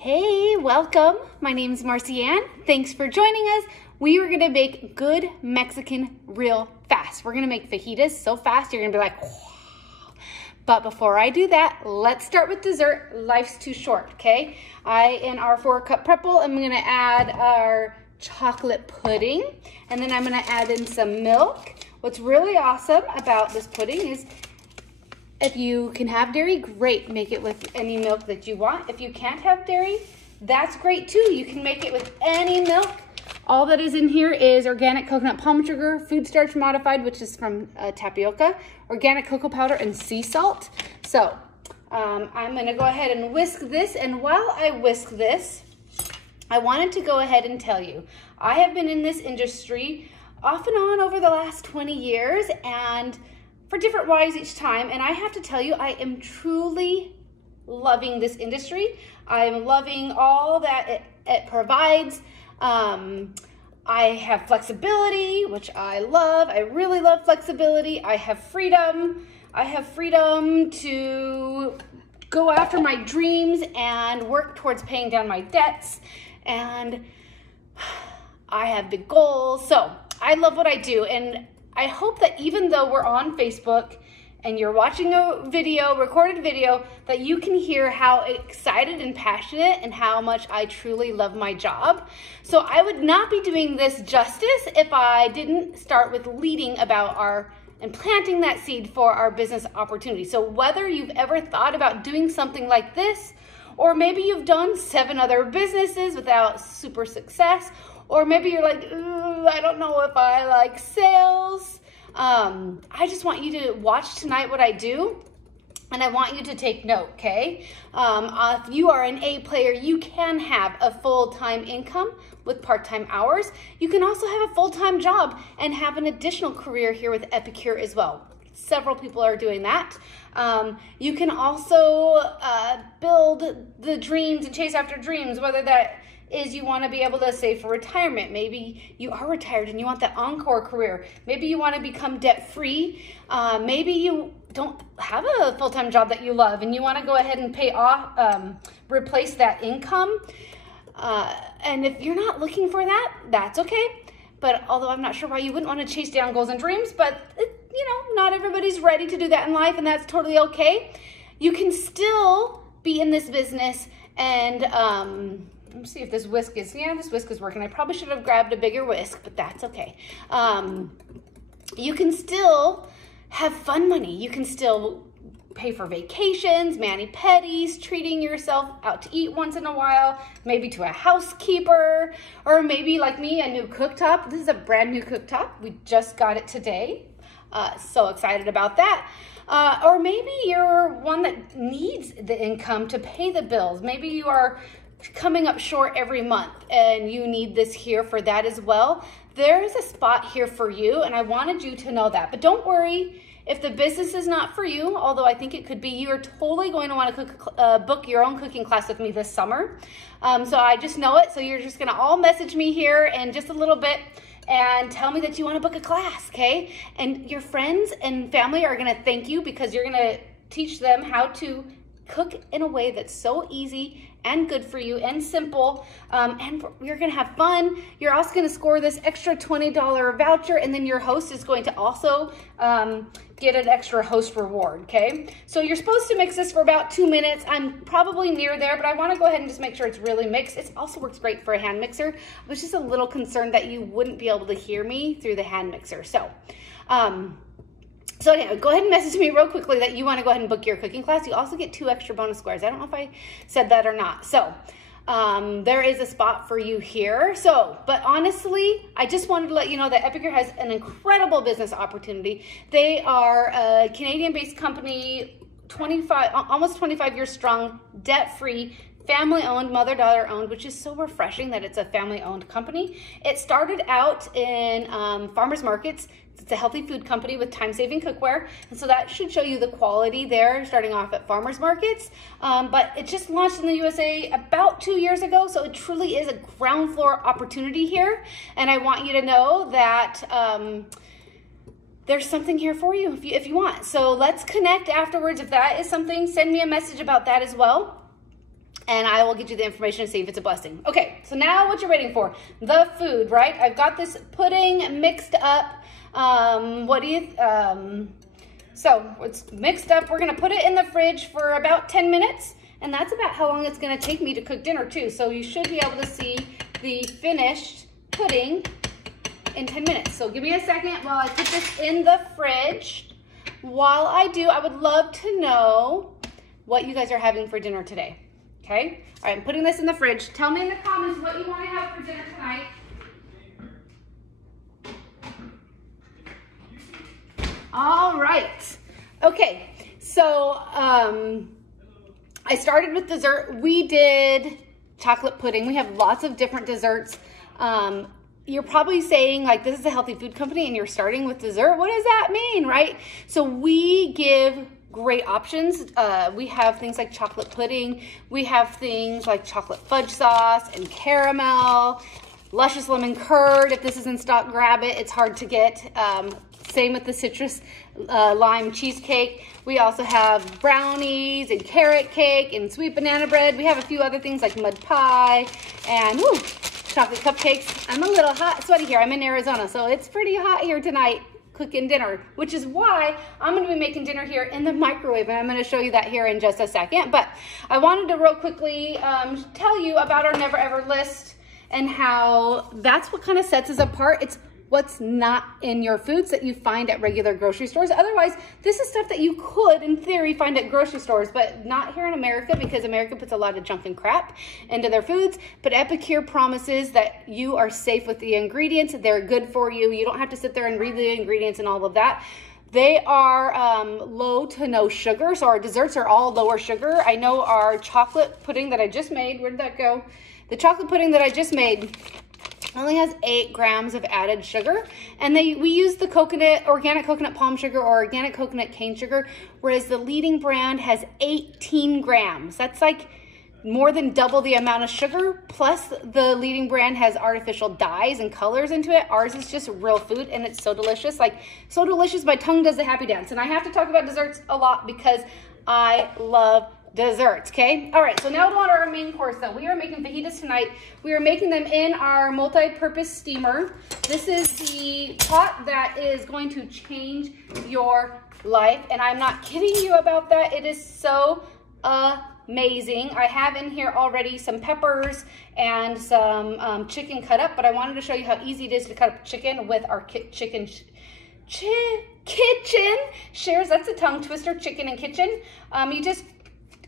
Hey, welcome. My name is Marcy Ann. Thanks for joining us. We are gonna make good Mexican real fast. We're gonna make fajitas so fast you're gonna be like, wow. But before I do that, let's start with dessert. Life's too short, okay? In our 4-cup prep bowl, I'm gonna add our chocolate pudding, and then I'm gonna add in some milk. What's really awesome about this pudding is if you can have dairy, great. Make it with any milk that you want. If you can't have dairy, that's great too. You can make it with any milk. All that is in here is organic coconut palm sugar, food starch modified, which is from tapioca, organic cocoa powder, and sea salt. So I'm gonna go ahead and whisk this. And while I whisk this, I wanted to go ahead and tell you, I have been in this industry off and on over the last 20 years, and for different whys each time, and I have to tell you, I am truly loving this industry. I'm loving all that it provides. I have flexibility, which I love. I really love flexibility. I have freedom. I have freedom to go after my dreams and work towards paying down my debts, and I have big goals. So I love what I do, and I hope that even though we're on Facebook and you're watching a video, recorded video, that you can hear how excited and passionate and how much I truly love my job. So I would not be doing this justice if I didn't start with leading about and planting that seed for our business opportunity. So whether you've ever thought about doing something like this, or maybe you've done 7 other businesses without super success, or maybe you're like, I don't know if I like sales. I just want you to watch tonight what I do, and I want you to take note, okay? If you are an A player, you can have a full-time income with part-time hours. You can also have a full-time job and have an additional career here with Epicure as well. Several people are doing that. You can also build the dreams and chase after dreams, whether that is you want to be able to save for retirement. Maybe you are retired and you want that encore career. Maybe you want to become debt-free. Maybe you don't have a full-time job that you love and you want to go ahead and pay off, replace that income. And if you're not looking for that, that's okay. But although I'm not sure why you wouldn't want to chase down goals and dreams, but not everybody's ready to do that in life, and that's totally okay. You can still be in this business and let me see if this whisk is, this whisk is working. I probably should have grabbed a bigger whisk, but that's okay. You can still have fun money. You can still pay for vacations, mani-pedis, treating yourself out to eat once in a while, maybe to a housekeeper, or maybe like me, a new cooktop. This is a brand new cooktop. We just got it today. So excited about that. Or maybe you're one that needs the income to pay the bills. Maybe you are coming up short every month and you need this here for that as well. There is a spot here for you, and I wanted you to know that. But don't worry if the business is not for you, although I think it could be. You are totally going to want to book your own cooking class with me this summer. So I just know it. So you're just going to all message me here in just a little bit and tell me that you want to book a class, okay? And your friends and family are going to thank you because you're going to teach them how to cook in a way that's so easy and good for you and simple, and you're gonna have fun. You're also gonna score this extra $20 voucher, and then your host is going to also get an extra host reward, okay? So you're supposed to mix this for about 2 minutes. I'm probably near there, but I wanna go ahead and just make sure it's really mixed. It also works great for a hand mixer. I was just a little concerned that you wouldn't be able to hear me through the hand mixer. So anyway, go ahead and message me real quickly that you want to go ahead and book your cooking class. You also get 2 extra bonus squares. I don't know if I said that or not. So there is a spot for you here. But honestly, I just wanted to let you know that Epicure has an incredible business opportunity. They are a Canadian-based company, almost 25 years strong, debt-free, family-owned, mother-daughter owned, which is so refreshing that it's a family-owned company. It started out in farmers markets. It's a healthy food company with time-saving cookware, and so that should show you the quality there, starting off at farmers markets. But it just launched in the USA about 2 years ago, so it truly is a ground floor opportunity here, and I want you to know that there's something here for you if you want. So let's connect afterwards. If that is something, send me a message about that as well. and I will get you the information to see if it's a blessing. Okay, so now what you're waiting for, the food, right? I've got this pudding mixed up. So it's mixed up. We're gonna put it in the fridge for about 10 minutes, and that's about how long it's gonna take me to cook dinner too. So you should be able to see the finished pudding in 10 minutes. So give me a second while I put this in the fridge. While I do, I would love to know what you guys are having for dinner today. Okay? All right, I'm putting this in the fridge. Tell me in the comments what you want to have for dinner tonight. All right. Okay, so I started with dessert. We did chocolate pudding. We have lots of different desserts. You're probably saying, like, this is a healthy food company and you're starting with dessert. What does that mean, right? So we give great options. We have things like chocolate pudding. We have things like chocolate fudge sauce and caramel, luscious lemon curd. If this is in stock, grab it. It's hard to get. Same with the citrus lime cheesecake. We also have brownies and carrot cake and sweet banana bread. We have a few other things like mud pie and chocolate cupcakes. I'm a little hot, sweaty here. I'm in Arizona, so it's pretty hot here tonight cooking dinner, which is why I'm going to be making dinner here in the microwave, and I'm going to show you that here in just a second. But I wanted to real quickly tell you about our Never Ever list and how that's what kind of sets us apart. It's what's not in your foods that you find at regular grocery stores. Otherwise, this is stuff that you could, in theory, find at grocery stores, but not here in America, because America puts a lot of junk and crap into their foods. But Epicure promises that you are safe with the ingredients. They're good for you. You don't have to sit there and read the ingredients and all of that. They are low to no sugar, so our desserts are all lower sugar. I know our chocolate pudding that I just made, where did that go? The chocolate pudding that I just made only has 8 grams of added sugar, and we use the organic coconut palm sugar or organic coconut cane sugar, whereas the leading brand has 18 grams. That's like more than double the amount of sugar, plus the leading brand has artificial dyes and colors into it. Ours is just real food, and it's so delicious. Like, so delicious, my tongue does the happy dance. And I have to talk about desserts a lot because I love desserts, okay? All right, so now on our main course, though. We are making fajitas tonight. We are making them in our multi-purpose steamer. This is the pot that is going to change your life, and I'm not kidding you about that. It is so amazing. I have in here already some peppers and some chicken cut up, but I wanted to show you how easy it is to cut up chicken with our kitchen shares. That's a tongue twister, chicken and kitchen. You just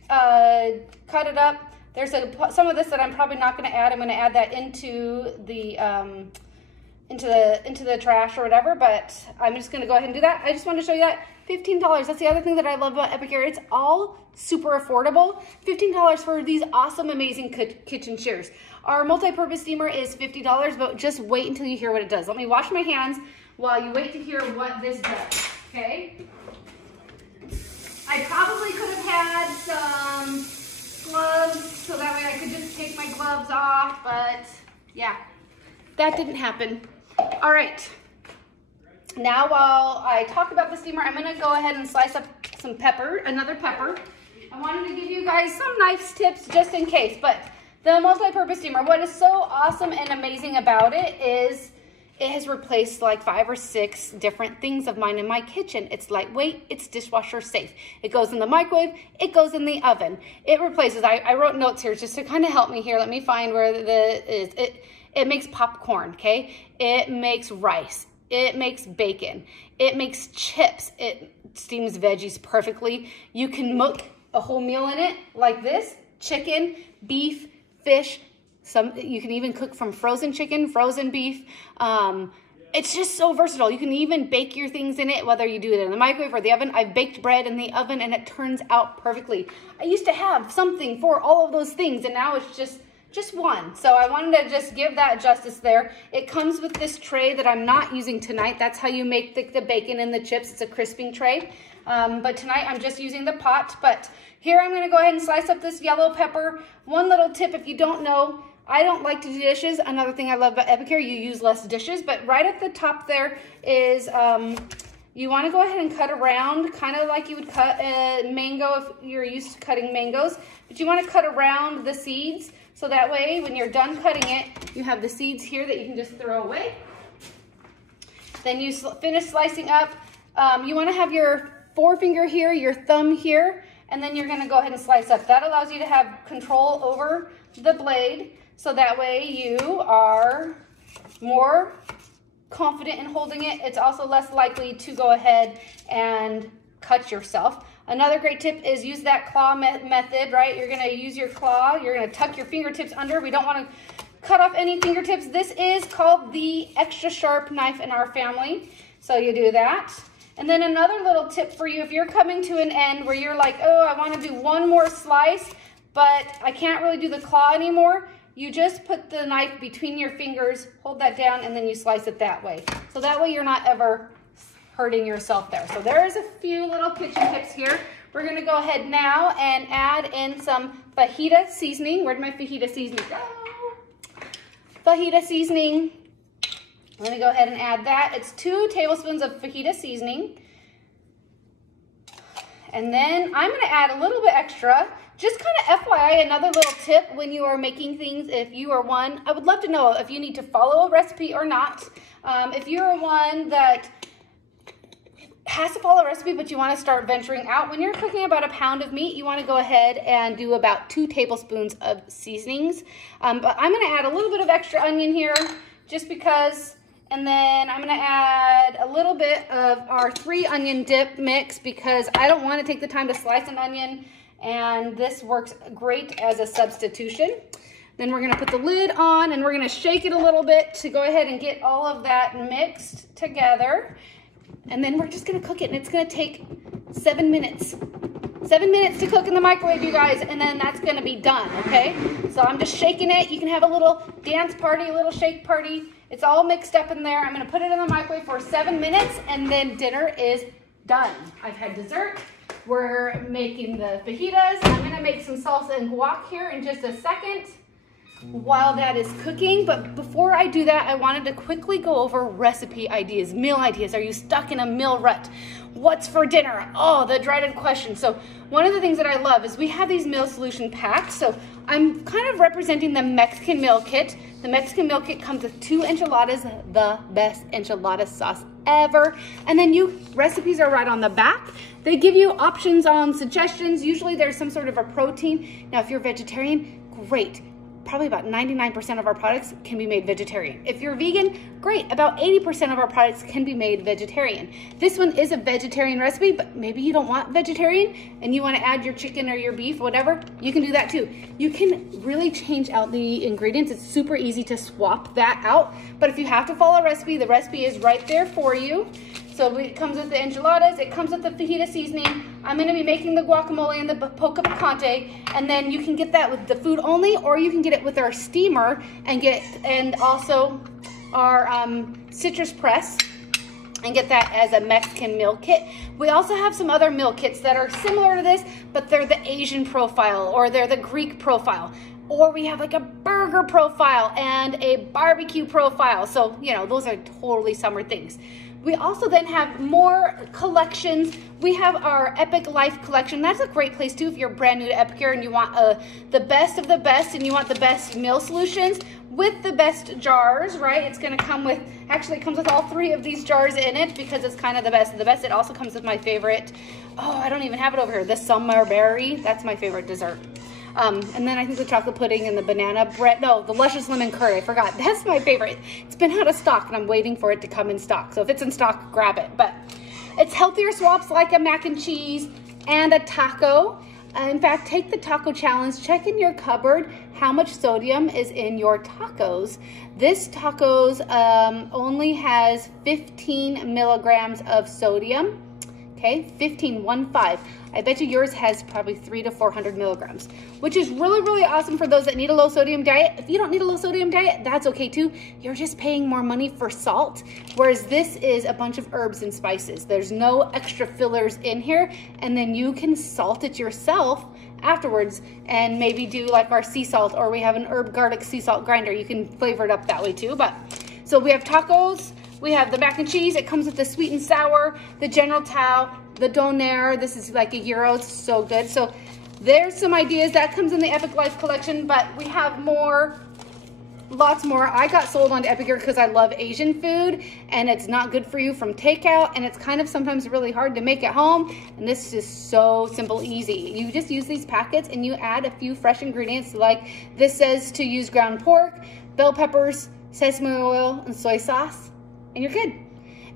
cut it up. There's some of this that I'm probably not going to add. I'm going to add that into the trash or whatever, but I'm just going to go ahead and do that. I just want to show you that. $15. That's the other thing that I love about Epicure. It's all super affordable. $15 for these awesome, amazing kitchen shears. Our multi-purpose steamer is $50, but just wait until you hear what it does. Let me wash my hands while you wait to hear what this does, okay? I probably could have had some gloves so that way I could just take my gloves off, but yeah, that didn't happen. All right, now while I talk about the steamer, I'm gonna go ahead and slice up some pepper, another pepper. I wanted to give you guys some nice tips just in case, but the multi-purpose steamer, what is so awesome and amazing about it is it has replaced like 5 or 6 different things of mine in my kitchen. It's lightweight, it's dishwasher safe. It goes in the microwave, it goes in the oven. It replaces, I wrote notes here just to kind of help me here. Let me find where it is. It makes popcorn, okay? It makes rice, it makes bacon, it makes chips, it steams veggies perfectly. You can cook a whole meal in it like this, chicken, beef, fish. You can even cook from frozen chicken, frozen beef. It's just so versatile. You can even bake your things in it, whether you do it in the microwave or the oven. I've baked bread in the oven and it turns out perfectly. I used to have something for all of those things, and now it's just one. So I wanted to just give that justice there. It comes with this tray that I'm not using tonight. That's how you make the bacon and the chips. It's a crisping tray. But tonight I'm just using the pot. But here I'm gonna go ahead and slice up this yellow pepper. One little tip, if you don't know, I don't like to do dishes. Another thing I love about Epicure, you use less dishes, but right at the top there is, You want to go ahead and cut around, kind of like you would cut a mango if you're used to cutting mangoes. But you want to cut around the seeds, so that way when you're done cutting it, you have the seeds here that you can just throw away. Then you finish slicing up. You want to have your forefinger here, your thumb here, and then you're going to go ahead and slice up. That allows you to have control over the blade, so that way you are more confident in holding it. It's also less likely to go ahead and cut yourself. Another great tip is use that claw method, right? You're going to use your claw. You're going to tuck your fingertips under. We don't want to cut off any fingertips. This is called the extra sharp knife in our family. So you do that. And then another little tip for you, if you're coming to an end where you're like, oh, I want to do one more slice, but I can't really do the claw anymore, you just put the knife between your fingers, hold that down, and then you slice it that way. So that way you're not ever hurting yourself there. So there's a few little kitchen tips here. We're gonna go ahead now and add in some fajita seasoning. Where'd my fajita seasoning go? Fajita seasoning. Let me go ahead and add that. It's 2 tablespoons of fajita seasoning. And then I'm gonna add a little bit extra. Just kind of FYI, another little tip when you are making things, if you are one, I would love to know if you need to follow a recipe or not. If you're one that has to follow a recipe, but you want to start venturing out, when you're cooking about 1 pound of meat, you want to go ahead and do about 2 tablespoons of seasonings. But I'm going to add a little bit of extra onion here just because, and then I'm going to add a little bit of our 3 onion dip mix because I don't want to take the time to slice an onion, and this works great as a substitution. Then we're going to put the lid on and we're going to shake it a little bit to go ahead and get all of that mixed together. And then we're just going to cook it, and it's going to take 7 minutes. 7 minutes to cook in the microwave, you guys, and then that's going to be done, okay? So I'm just shaking it. You can have a little dance party, a little shake party. It's all mixed up in there. I'm going to put it in the microwave for 7 minutes, and then dinner is done. I've had dessert. We're making the fajitas. I'm going to make some salsa and guac here in just a second while that is cooking. But before I do that, I wanted to quickly go over recipe ideas, meal ideas. Are you stuck in a meal rut? What's for dinner? Oh, the dreaded question. So one of the things that I love is we have these meal solution packs. So I'm kind of representing the Mexican meal kit. The Mexican meal kit comes with 2 enchiladas, the best enchilada sauce ever. And then recipes are right on the back. They give you options on suggestions. Usually there's some sort of a protein. Now, if you're vegetarian, great. Probably about 99% of our products can be made vegetarian. If you're vegan, great. About 80% of our products can be made vegetarian. This one is a vegetarian recipe, but maybe you don't want vegetarian and you want to add your chicken or your beef, whatever, you can do that too. You can really change out the ingredients. It's super easy to swap that out. But if you have to follow a recipe, the recipe is right there for you. So it comes with the enchiladas, it comes with the fajita seasoning. I'm gonna be making the guacamole and the poca picante, and then you can get that with the food only, or you can get it with our steamer and also our citrus press and get that as a Mexican meal kit. We also have some other meal kits that are similar to this, but they're the Asian profile or they're the Greek profile. Or we have like a burger profile and a barbecue profile. So, you know, those are totally summer things. We also then have more collections. We have our Epic Life collection. That's a great place too if you're brand new to Epicure and you want the best of the best and you want the best meal solutions with the best jars, right? It's gonna come with, actually it comes with all 3 of these jars in it because it's kind of the best of the best. It also comes with my favorite, oh, I don't even have it over here, the summer berry. That's my favorite dessert. And then I think the chocolate pudding and the banana bread, no, the luscious lemon curry, I forgot. That's my favorite. It's been out of stock and I'm waiting for it to come in stock. So if it's in stock, grab it. But it's healthier swaps like a mac and cheese and a taco. In fact, take the taco challenge. Check in your cupboard how much sodium is in your tacos. This tacos only has 15 milligrams of sodium. Okay, 15. I bet you yours has probably 300 to 400 milligrams, which is really, really awesome for those that need a low sodium diet. If you don't need a low sodium diet, that's okay too. You're just paying more money for salt, whereas this is a bunch of herbs and spices. There's no extra fillers in here, and then you can salt it yourself afterwards and maybe do like our sea salt, or we have an herb garlic sea salt grinder. You can flavor it up that way too. But so we have tacos, We have the mac and cheese. It comes with the sweet and sour, the General Tao, the Donair. This is like €1. It's so good. So there's some ideas. That comes in the Epic Life collection, but we have more, lots more. I got sold on Epicure because I love Asian food, and it's not good for you from takeout, and it's kind of sometimes really hard to make at home. And this is so simple, easy. You just use these packets and you add a few fresh ingredients. Like this says to use ground pork, bell peppers, sesame oil, and soy sauce, and you're good.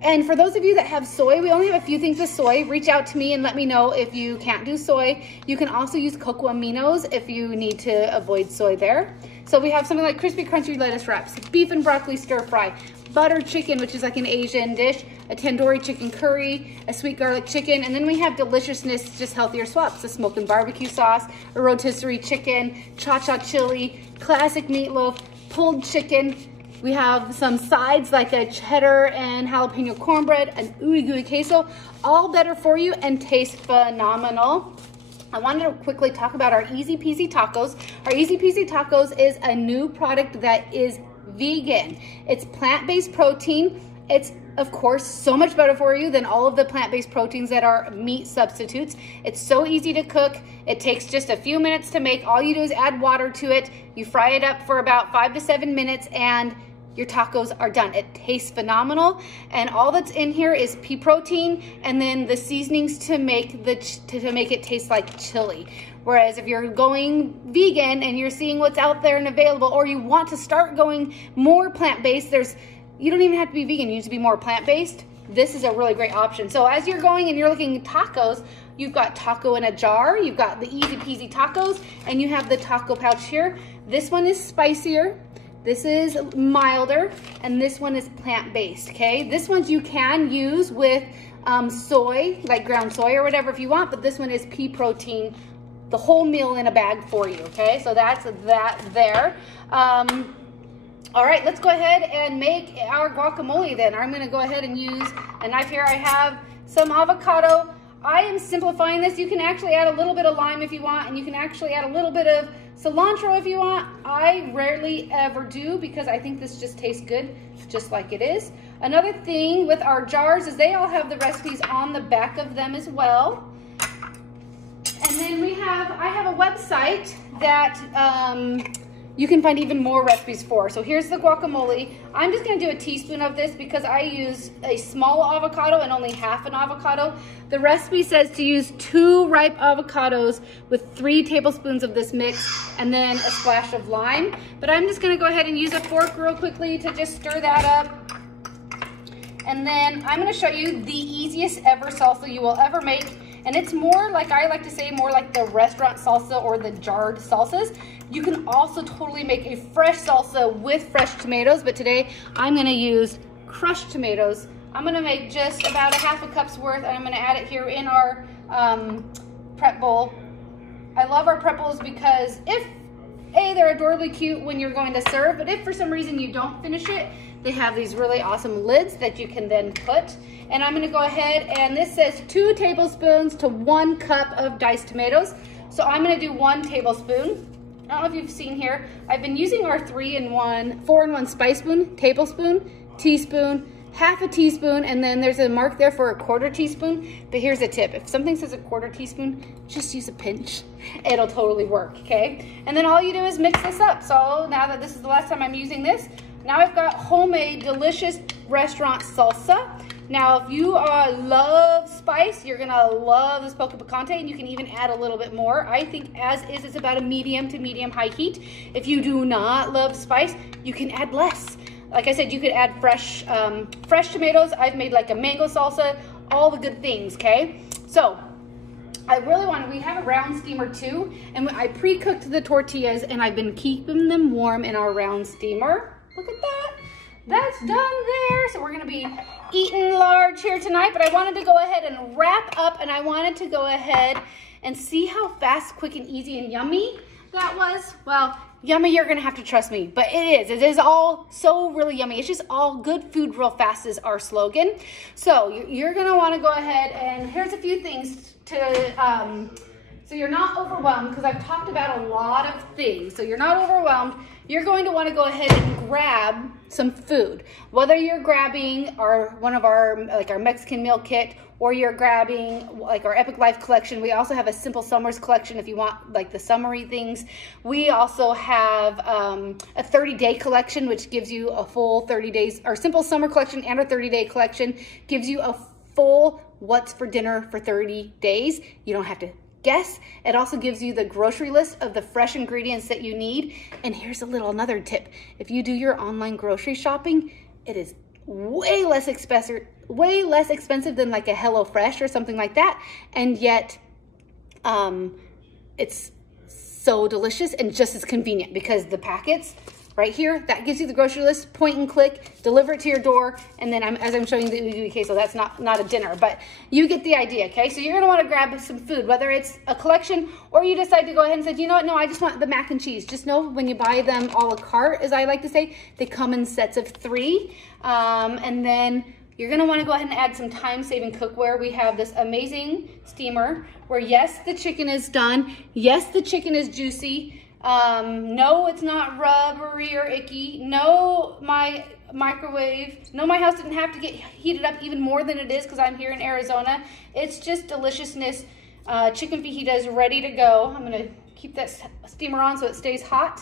And for those of you that have soy, we only have a few things with soy. Reach out to me and let me know if you can't do soy. You can also use cocoa aminos if you need to avoid soy there. So we have something like crispy crunchy lettuce wraps, beef and broccoli stir fry, buttered chicken, which is like an Asian dish, a tandoori chicken curry, a sweet garlic chicken, and then we have deliciousness, just healthier swaps, a smoked and barbecue sauce, a rotisserie chicken, cha-cha chili, classic meatloaf, pulled chicken. We have some sides like a cheddar and jalapeno cornbread, an ooey gooey queso, all better for you and taste phenomenal. I wanted to quickly talk about our Easy Peasy Tacos. Our Easy Peasy Tacos is a new product that is vegan. It's plant-based protein. It's, of course, so much better for you than all of the plant-based proteins that are meat substitutes. It's so easy to cook. It takes just a few minutes to make. All you do is add water to it. You fry it up for about 5 to 7 minutes, and your tacos are done. It tastes phenomenal, and all that's in here is pea protein and then the seasonings to make it taste like chili. Whereas if you're going vegan and you're seeing what's out there and available, or you want to start going more plant-based, you don't even have to be vegan, you need to be more plant-based. This is a really great option. So as you're going and you're looking at tacos, you've got taco in a jar, you've got the Easy Peasy Tacos, and you have the taco pouch here. This one is spicier. This is milder, and this one is plant-based, okay? This one you can use with soy, like ground soy or whatever if you want, but this one is pea protein, the whole meal in a bag for you, okay? So that's that there. All right, let's go ahead and make our guacamole then. I'm gonna go ahead and use a knife here. I have some avocado. I am simplifying this. You can actually add a little bit of lime if you want, and you can actually add a little bit of cilantro if you want. I rarely ever do because I think this just tastes good just like it is. Another thing with our jars is they all have the recipes on the back of them as well. And then I have a website that you can find even more recipes for. So here's the guacamole. I'm just gonna do a teaspoon of this because I use a small avocado and only half an avocado. The recipe says to use 2 ripe avocados with 3 tablespoons of this mix and then a splash of lime. But I'm just gonna go ahead and use a fork real quickly to just stir that up. And then I'm gonna show you the easiest ever salsa you will ever make. And it's more like, I like to say, more like the restaurant salsa or the jarred salsas. You can also totally make a fresh salsa with fresh tomatoes, but today I'm gonna use crushed tomatoes. I'm gonna make just about a ½ cup's worth, and I'm gonna add it here in our prep bowl. I love our prep bowls because they're adorably cute when you're going to serve, but if for some reason you don't finish it, they have these really awesome lids that you can then put. And I'm gonna go ahead, and this says 2 tablespoons to 1 cup of diced tomatoes. So I'm gonna do 1 tablespoon. I don't know if you've seen here, I've been using our 4-in-1 spice spoon, tablespoon, teaspoon, ½ a teaspoon, and then there's a mark there for a 1/4 teaspoon. But here's a tip, if something says a 1/4 teaspoon, just use a pinch. It'll totally work, okay? And then all you do is mix this up. So now that this is the last time I'm using this, now I've got homemade, delicious restaurant salsa. Now, if you love spice, you're gonna love this poke picante, and you can even add a little bit more. I think as is, it's about a medium to medium high heat. If you do not love spice, you can add less. Like I said, you could add fresh tomatoes. I've made like a mango salsa, all the good things, okay? So, we have a round steamer too, and I pre-cooked the tortillas, and I've been keeping them warm in our round steamer. Look at that. That's done there. So we're gonna be eating large here tonight, but I wanted to go ahead and wrap up, and I wanted to go ahead and see how fast, quick, and easy and yummy that was. Well, yummy, you're gonna have to trust me, but it is all so really yummy. It's just all good food real fast is our slogan. So you're gonna wanna go ahead, and here's a few things to so you're not overwhelmed, because I've talked about a lot of things. So you're not overwhelmed. You're going to want to go ahead and grab some food. Whether you're grabbing one of our Mexican meal kit, or you're grabbing like our Epic Life collection. We also have a Simple Summers collection if you want like the summery things. We also have a 30-day collection, which gives you a full 30 days. Our Simple Summer collection and our 30-day collection gives you a full what's for dinner for 30 days. You don't have to guess. It also gives you the grocery list of the fresh ingredients that you need. And here's another tip. If you do your online grocery shopping, it is way less expensive than like a HelloFresh or something like that, and yet it's so delicious and just as convenient, because the packets right here, that gives you the grocery list, point and click, deliver it to your door, and then as I'm showing you, okay, so that's not a dinner, but you get the idea, okay? So you're gonna wanna grab some food, whether it's a collection or you decide to go ahead and say, you know what, no, I just want the mac and cheese. Just know when you buy them a la carte, as I like to say, they come in sets of 3, and then you're gonna wanna go ahead and add some time-saving cookware. We have this amazing steamer where, yes, the chicken is done. Yes, the chicken is juicy. No, it's not rubbery or icky. No, my microwave. No, my house didn't have to get heated up even more than it is because I'm here in Arizona. It's just deliciousness. Chicken fajitas ready to go. I'm gonna keep that steamer on so it stays hot.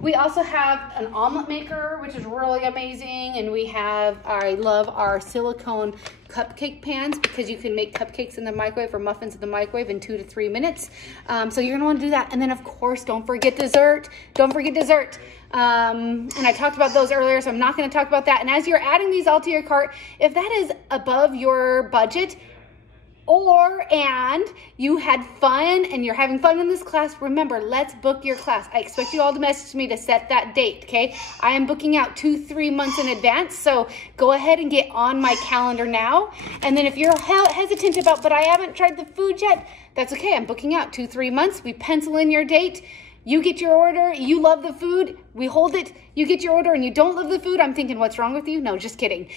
We also have an omelet maker, which is really amazing. And we have, I love our silicone cupcake pans, because you can make cupcakes in the microwave or muffins in the microwave in 2 to 3 minutes. So you're gonna wanna do that. And then of course, don't forget dessert. Don't forget dessert. And I talked about those earlier, so I'm not gonna talk about that. And as you're adding these all to your cart, if that is above your budget, and you had fun and you're having fun in this class, remember, let's book your class. I expect you all to message me to set that date, okay? I am booking out 2-3 months in advance, so go ahead and get on my calendar now. And then if you're hesitant about, but I haven't tried the food yet, that's okay. I'm booking out 2-3 months. We pencil in your date. You get your order, you love the food, we hold it. You get your order and you don't love the food, I'm thinking, what's wrong with you? No, just kidding.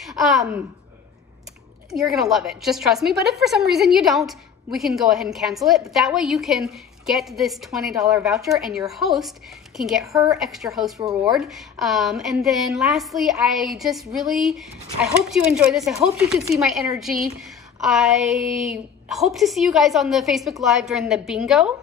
You're gonna love it, just trust me. But if for some reason you don't, we can go ahead and cancel it. But that way you can get this $20 voucher and your host can get her extra host reward. And then lastly, I hope you enjoy this. I hope you can see my energy. I hope to see you guys on the Facebook Live during the bingo.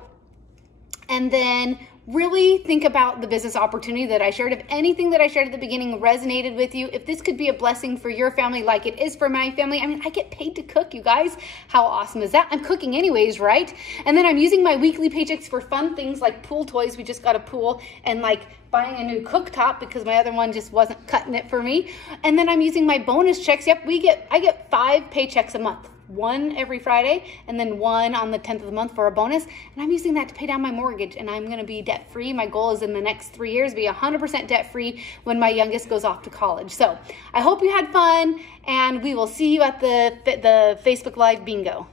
And then really think about the business opportunity that I shared. If anything that I shared at the beginning resonated with you, if this could be a blessing for your family like it is for my family, I mean, I get paid to cook, you guys. How awesome is that? I'm cooking anyways, right? And then I'm using my weekly paychecks for fun things like pool toys. We just got a pool, and like buying a new cooktop because my other one just wasn't cutting it for me. And then I'm using my bonus checks. Yep, I get 5 paychecks a month. 1 every Friday, and then 1 on the 10th of the month for a bonus. And I'm using that to pay down my mortgage, and I'm gonna be debt-free. My goal is in the next 3 years, be 100% debt-free when my youngest goes off to college. So I hope you had fun, and we will see you at the Facebook Live bingo.